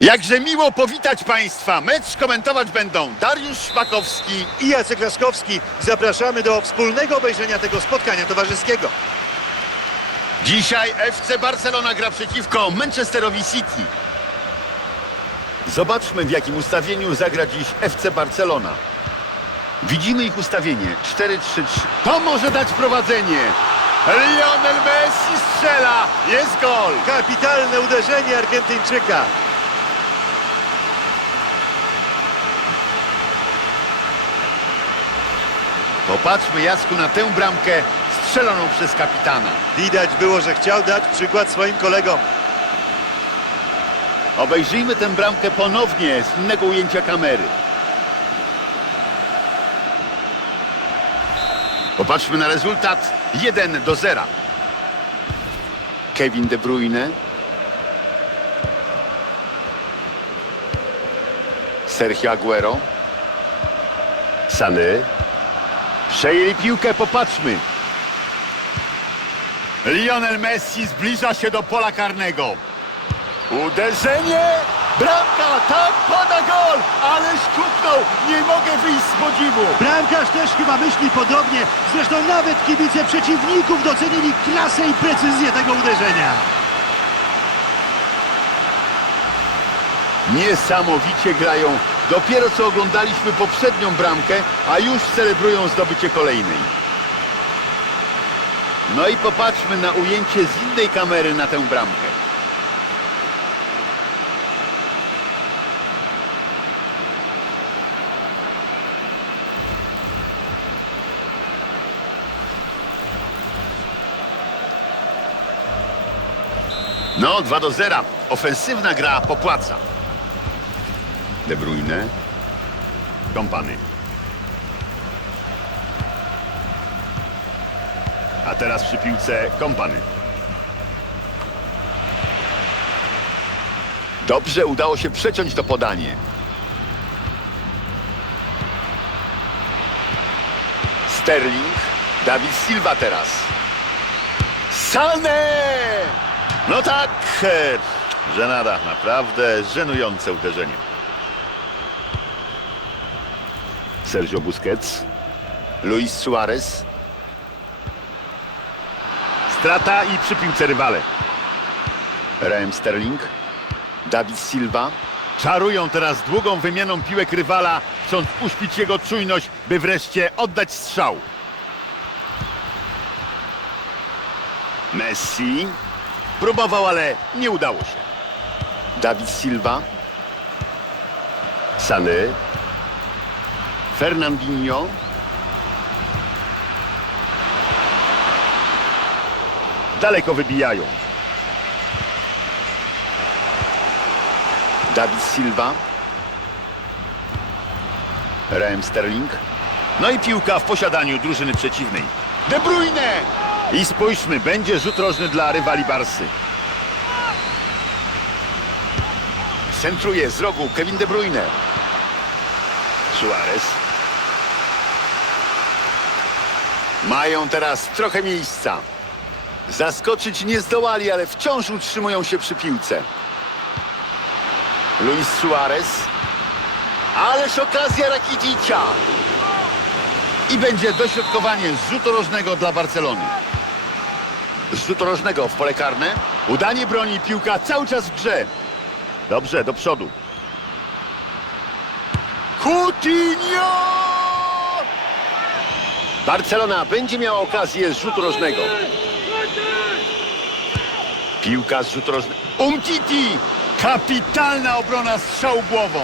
Jakże miło powitać Państwa. Mecz komentować będą Dariusz Szpakowski. i Jacek Laskowski. Zapraszamy do wspólnego obejrzenia tego spotkania towarzyskiego. Dzisiaj FC Barcelona gra przeciwko Manchesterowi City. Zobaczmy w jakim ustawieniu zagra dziś FC Barcelona. Widzimy ich ustawienie 4-3-3. To może dać prowadzenie. Lionel Messi strzela. Jest gol. Kapitalne uderzenie Argentyńczyka. Popatrzmy Jacku na tę bramkę strzeloną przez kapitana. Widać było, że chciał dać przykład swoim kolegom. Obejrzyjmy tę bramkę ponownie z innego ujęcia kamery. Popatrzmy na rezultat 1 do 0. Kevin De Bruyne. Sergio Aguero. Sany. Przejęli piłkę, popatrzmy. Lionel Messi zbliża się do pola karnego. Uderzenie! Bramka! Tak, pada gol! Ależ kupnął! Nie mogę wyjść z podziwu! Bramkarz też chyba myśli podobnie. Zresztą nawet kibice przeciwników docenili klasę i precyzję tego uderzenia. Niesamowicie grają. Dopiero co oglądaliśmy poprzednią bramkę, a już celebrują zdobycie kolejnej. No i popatrzmy na ujęcie z innej kamery na tę bramkę. No, 2 do 0. Ofensywna gra popłaca. De Bruyne. Kompany. A teraz przy piłce Kompany. Dobrze udało się przeciąć to podanie. Sterling. Dawid Silva teraz. Sané! No tak, e, żenada, naprawdę żenujące uderzenie. Sergio Busquets, Luis Suarez. Strata i przy piłce rywale. Raheem Sterling, David Silva. Czarują teraz długą wymianą piłek rywala, chcąc uśpić jego czujność, by wreszcie oddać strzał. Messi próbował, ale nie udało się. David Silva. Sany. Fernandinho. Daleko wybijają. David Silva. Raheem Sterling. No i piłka w posiadaniu drużyny przeciwnej. De Bruyne! I spójrzmy, będzie rzut rożny dla rywali Barsy. Centruje z rogu Kevin De Bruyne. Suarez. Mają teraz trochę miejsca. Zaskoczyć nie zdołali, ale wciąż utrzymują się przy piłce. Luis Suarez. Ależ okazja Rakidzicia. I będzie dośrodkowanie z rzutu rożnego dla Barcelony. Z rzutu rożnego w pole karne. Udanie broni, piłka cały czas w grze. Dobrze, do przodu. Coutinho! Barcelona będzie miała okazję z rzutu rożnego. Piłka z rzutu rożnego. Umtiti! Kapitalna obrona strzał głową.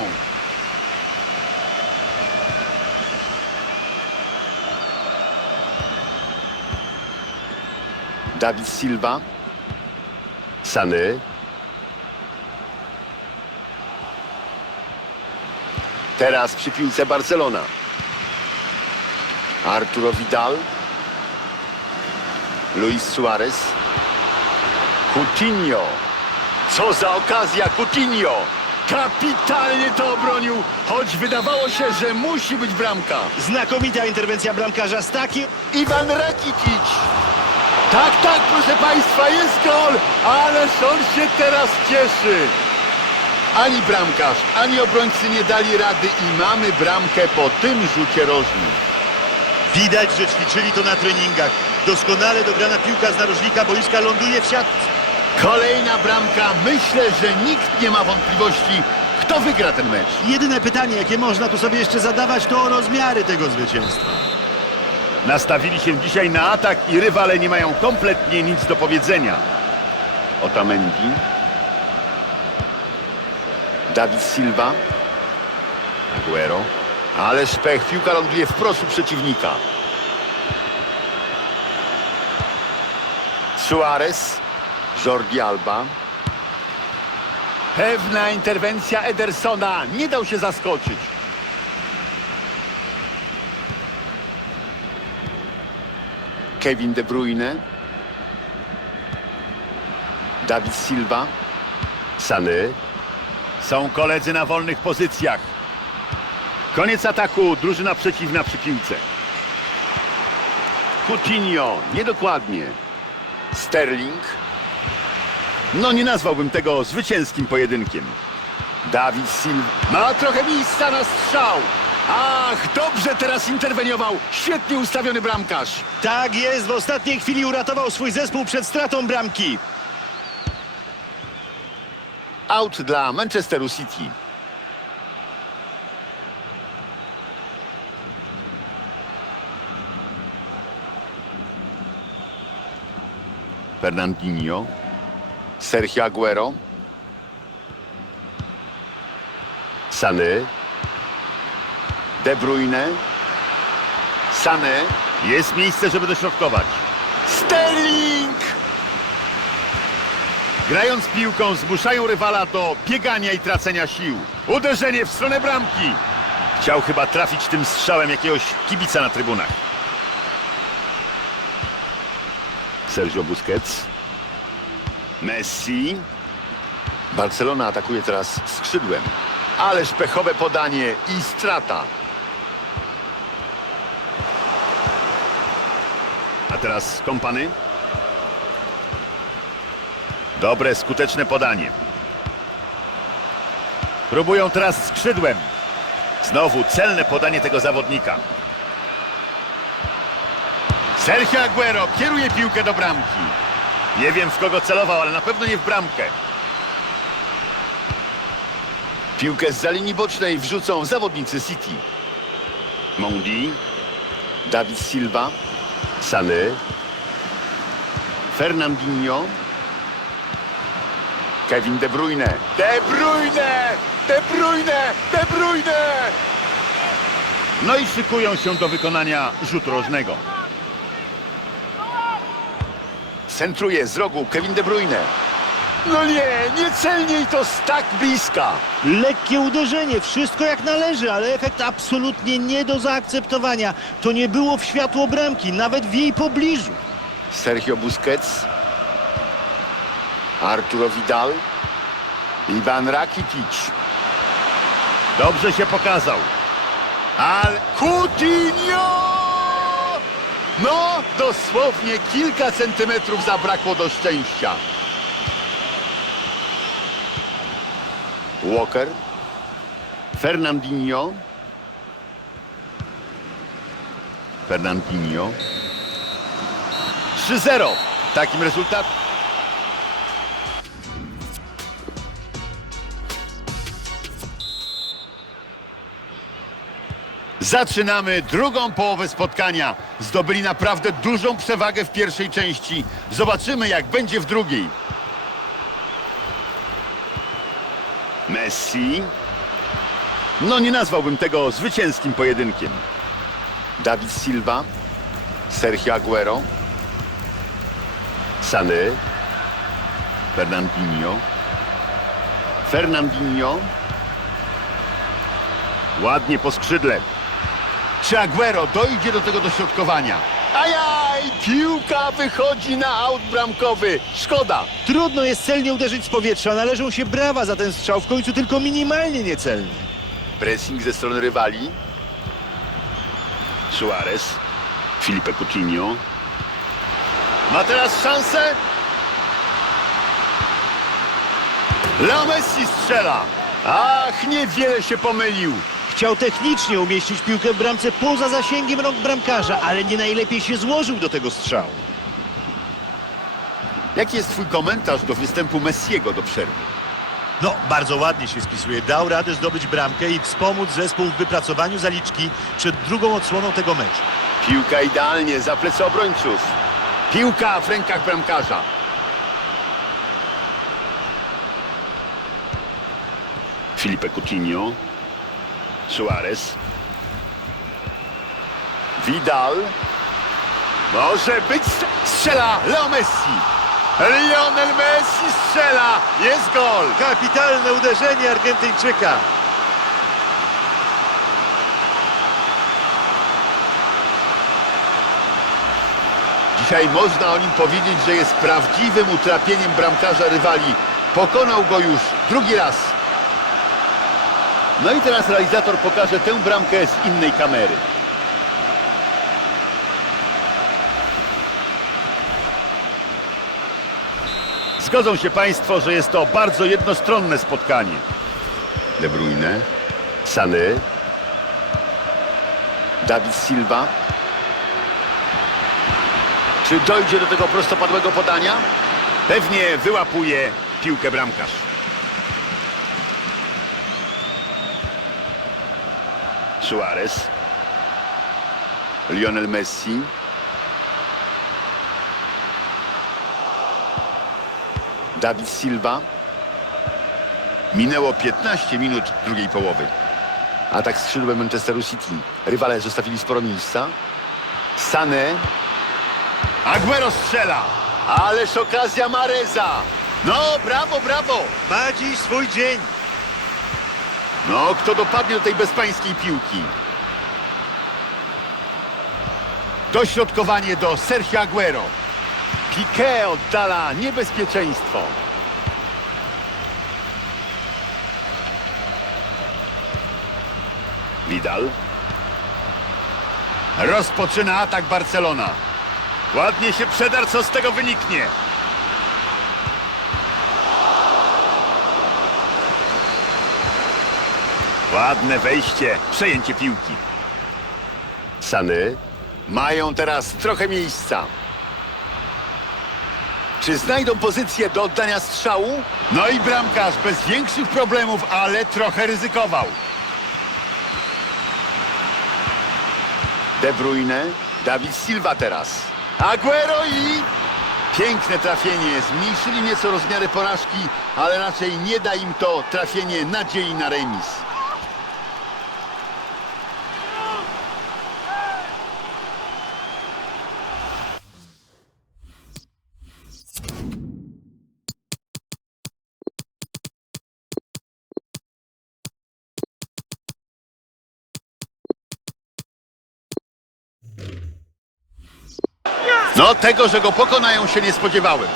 David Silva. Sany. Teraz przy piłce Barcelona. Arturo Vidal. Luis Suarez. Coutinho. Co za okazja Coutinho. Kapitalnie to obronił, choć wydawało się, że musi być bramka. Znakomita interwencja bramkarza z takim... Iwan Rakitic. Tak, tak, proszę Państwa, jest gol, ależ on się teraz cieszy. Ani bramkarz, ani obrońcy nie dali rady i mamy bramkę po tym rzucie rożnym. Widać, że ćwiczyli to na treningach. Doskonale dograna piłka z narożnika boiska ląduje w siatce. Kolejna bramka. Myślę, że nikt nie ma wątpliwości, kto wygra ten mecz. Jedyne pytanie, jakie można tu sobie jeszcze zadawać, to rozmiary tego zwycięstwa. Nastawili się dzisiaj na atak i rywale nie mają kompletnie nic do powiedzenia. Otamendi. Dawid Silva. Aguero. Ale szpech, piłka ląduje wprost u przeciwnika. Suarez. Jordi Alba. Pewna interwencja Edersona. Nie dał się zaskoczyć. Kevin De Bruyne. Dawid Silva. Sany. Są koledzy na wolnych pozycjach. Koniec ataku, drużyna przeciwna przy piłce. Coutinho. Niedokładnie. Sterling. No nie nazwałbym tego zwycięskim pojedynkiem. Dawid Silva. Ma trochę miejsca na strzał. Ach, dobrze teraz interweniował. Świetnie ustawiony bramkarz. Tak jest, w ostatniej chwili uratował swój zespół przed stratą bramki. Out dla Manchesteru City. Fernandinho. Sergio Aguero. Sany. De Bruyne. Sané. Jest miejsce, żeby dośrodkować. Sterling! Grając piłką zmuszają rywala do biegania i tracenia sił. Uderzenie w stronę bramki. Chciał chyba trafić tym strzałem jakiegoś kibica na trybunach. Sergio Busquets. Messi. Barcelona atakuje teraz skrzydłem. Ależ pechowe podanie i strata. A teraz kompany. Dobre, skuteczne podanie. Próbują teraz skrzydłem. Znowu celne podanie tego zawodnika. Sergio Aguero kieruje piłkę do bramki. Nie wiem w kogo celował, ale na pewno nie w bramkę. Piłkę z linii bocznej wrzucą zawodnicy City. Mondi, Dawid Silva. Sany, Fernandinho. Kevin De Bruyne. De Bruyne! De Bruyne! De Bruyne! no i szykują się do wykonania rzutu rożnego. Centruje z rogu Kevin De Bruyne. No nie, niecelnie i to z tak bliska. Lekkie uderzenie, wszystko jak należy, ale efekt absolutnie nie do zaakceptowania. To nie było w światło bramki, nawet w jej pobliżu. Sergio Busquets. Arturo Vidal. Ivan Rakitic. Dobrze się pokazał. Ale Coutinho! No, dosłownie kilka centymetrów zabrakło do szczęścia. Walker. Fernandinho. Fernandinho. 3-0. Takim rezultatem. Zaczynamy drugą połowę spotkania. Zdobyli naprawdę dużą przewagę w pierwszej części. Zobaczymy, jak będzie w drugiej. Messi. No nie nazwałbym tego zwycięskim pojedynkiem. Dawid Silva. Sergio Aguero. Sany, Fernandinho. Fernandinho. ładnie po skrzydle. Czy Aguero dojdzie do tego dośrodkowania? Ajaj! Piłka wychodzi na aut bramkowy. Szkoda. Trudno jest celnie uderzyć z powietrza, należą się brawa za ten strzał, w końcu tylko minimalnie niecelny. Pressing ze strony rywali. Suarez, Felipe Coutinho. Ma teraz szansę. Leo Messi strzela. Ach, niewiele się pomylił. Chciał technicznie umieścić piłkę w bramce poza zasięgiem rąk bramkarza, ale nie najlepiej się złożył do tego strzału. Jaki jest twój komentarz do występu Messiego do przerwy? No, bardzo ładnie się spisuje. Dał radę zdobyć bramkę i wspomóc zespół w wypracowaniu zaliczki przed drugą odsłoną tego meczu. Piłka idealnie za plecy obrońców. Piłka w rękach bramkarza. Felipe Coutinho. Suarez. Vidal. Może być. Strzela Leo Messi. Lionel Messi strzela. Jest gol. Kapitalne uderzenie Argentyńczyka. Dzisiaj można o nim powiedzieć, że jest prawdziwym utrapieniem bramkarza rywali. Pokonał go już drugi raz. No i teraz realizator pokaże tę bramkę z innej kamery. Zgodzą się Państwo, że jest to bardzo jednostronne spotkanie. De Bruyne, Sané, David Silva. Czy dojdzie do tego prostopadłego podania? Pewnie wyłapuje piłkę bramkarz. Suarez. Lionel Messi. David Silva. Minęło 15 minut drugiej połowy. Atak skrzydłem Manchesteru City. Rywale zostawili sporo miejsca. Sané. Aguero strzela. Ależ okazja Mareza. No, brawo, brawo. Ma dziś swój dzień. No, kto dopadnie do tej bezpańskiej piłki? Dośrodkowanie do Sergio Aguero. Piqué oddala niebezpieczeństwo. Vidal. Rozpoczyna atak Barcelona. Ładnie się przedar, co z tego wyniknie. Ładne wejście, przejęcie piłki. Sany mają teraz trochę miejsca. Czy znajdą pozycję do oddania strzału? No i bramkarz bez większych problemów, ale trochę ryzykował. De Bruyne, David Silva teraz. Aguero i... Piękne trafienie. Zmniejszyli nieco rozmiary porażki, ale raczej nie da im to trafienie nadziei na remis. No tego, że go pokonają się nie spodziewałem.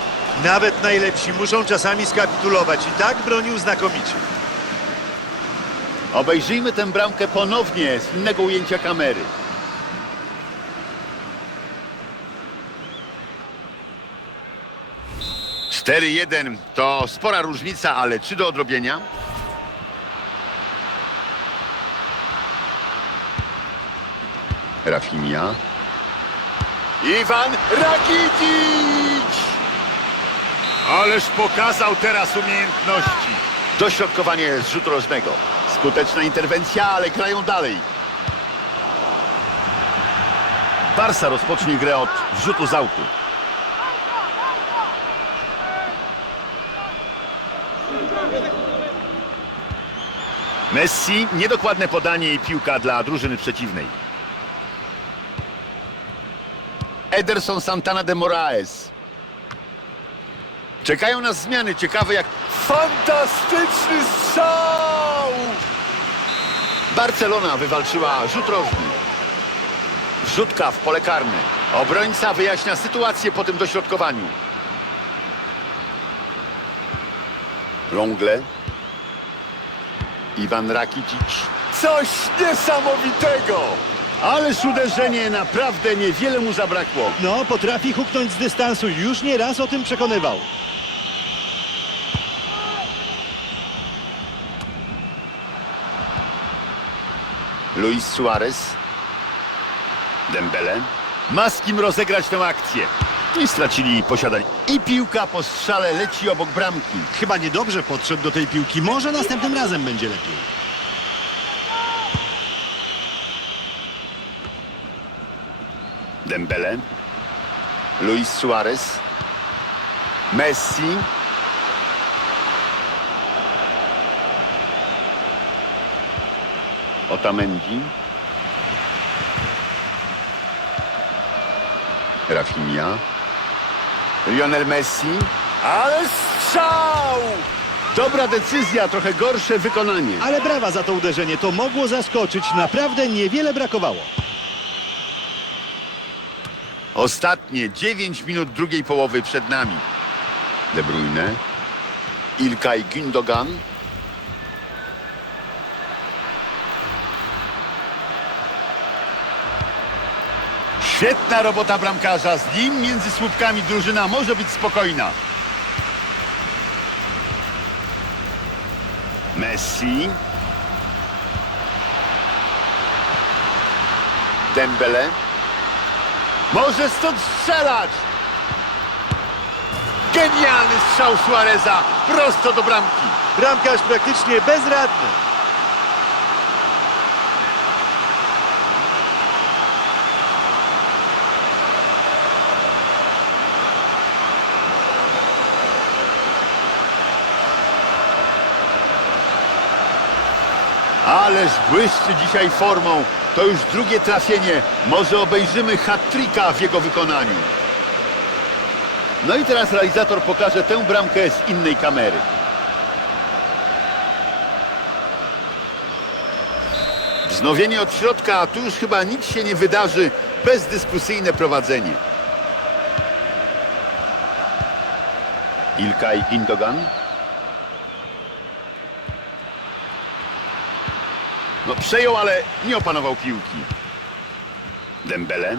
Nawet najlepsi muszą czasami skapitulować i tak bronił znakomicie. Obejrzyjmy tę bramkę ponownie z innego ujęcia kamery. Cztery jeden to spora różnica, ale czy do odrobienia? Rafinha. Iwan Rakitic! Ależ pokazał teraz umiejętności. Dośrodkowanie z rzutu rożnego. Skuteczna interwencja, ale grają dalej. Barsa rozpocznie grę od rzutu z autu. Messi, niedokładne podanie i piłka dla drużyny przeciwnej. Ederson Santana de Moraes. Czekają nas zmiany. Ciekawe jak... Fantastyczny strzał! Barcelona wywalczyła rzut rożny. Wrzutka w pole karne. Obrońca wyjaśnia sytuację po tym dośrodkowaniu. Longle. Iwan Rakitic. Coś niesamowitego! Ale uderzenie, naprawdę niewiele mu zabrakło. No, potrafi huknąć z dystansu. Już nie raz o tym przekonywał. Luis Suarez. Dembele. Ma z kim rozegrać tę akcję. I stracili posiadanie. I piłka po strzale leci obok bramki. Chyba niedobrze podszedł do tej piłki. Może następnym razem będzie lepiej. Dembele. Luis Suarez. Messi. Otamendi. Rafinha. Lionel Messi. Ale strzał! Dobra decyzja, trochę gorsze wykonanie. Ale brawa za to uderzenie, to mogło zaskoczyć, naprawdę niewiele brakowało. Ostatnie 9 minut drugiej połowy przed nami. De Bruyne, Ilkay Gündogan. Świetna robota bramkarza. Z nim między słupkami drużyna może być spokojna. Messi. Dembele. Może stąd strzelać! Genialny strzał Suareza prosto do bramki. Bramkarz praktycznie bezradny. Ależ błyszczy dzisiaj formą. To już drugie trafienie. Może obejrzymy hat-tricka w jego wykonaniu. No i teraz realizator pokaże tę bramkę z innej kamery. Wznowienie od środka, a tu już chyba nic się nie wydarzy. Bezdyskusyjne prowadzenie. Ilkay Gündogan. No przejął, ale nie opanował piłki. Dembele.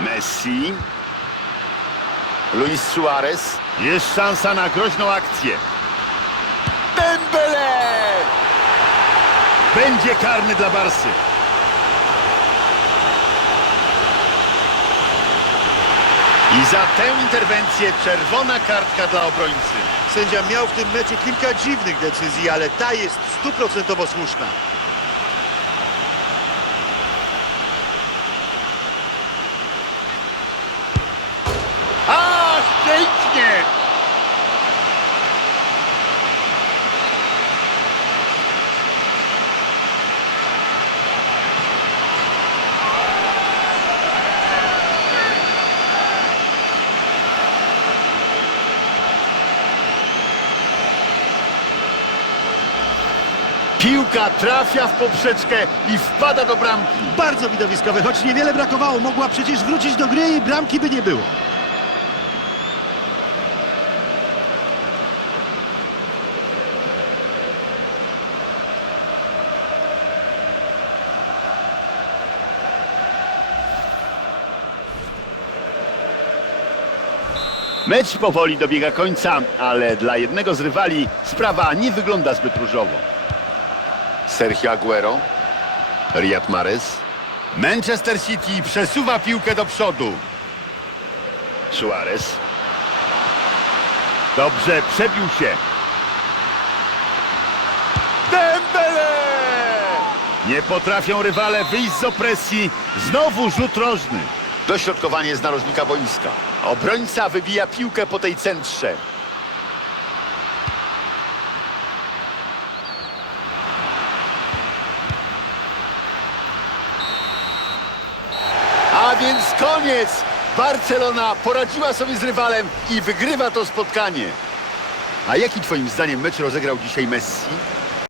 Messi. Luis Suarez. Jest szansa na groźną akcję. Dembele! Będzie karny dla Barsy. I za tę interwencję czerwona kartka dla obrońcy. Sędzia miał w tym meczu kilka dziwnych decyzji, ale ta jest stuprocentowo słuszna. A, pięknie! Piłka trafia w poprzeczkę i wpada do bramki. Bardzo widowiskowe, choć niewiele brakowało. Mogła przecież wrócić do gry i bramki by nie było. Mecz powoli dobiega końca, ale dla jednego z rywali sprawa nie wygląda zbyt różowo. Sergio Aguero, Riyad Mahrez, Manchester City przesuwa piłkę do przodu. Suarez, Dobrze, przebił się. Dembele! Nie potrafią rywale wyjść z opresji. Znowu rzut rożny. Dośrodkowanie z narożnika boiska. Obrońca wybija piłkę po tej centrze. A więc koniec! Barcelona poradziła sobie z rywalem i wygrywa to spotkanie. A jaki twoim zdaniem mecz rozegrał dzisiaj Messi?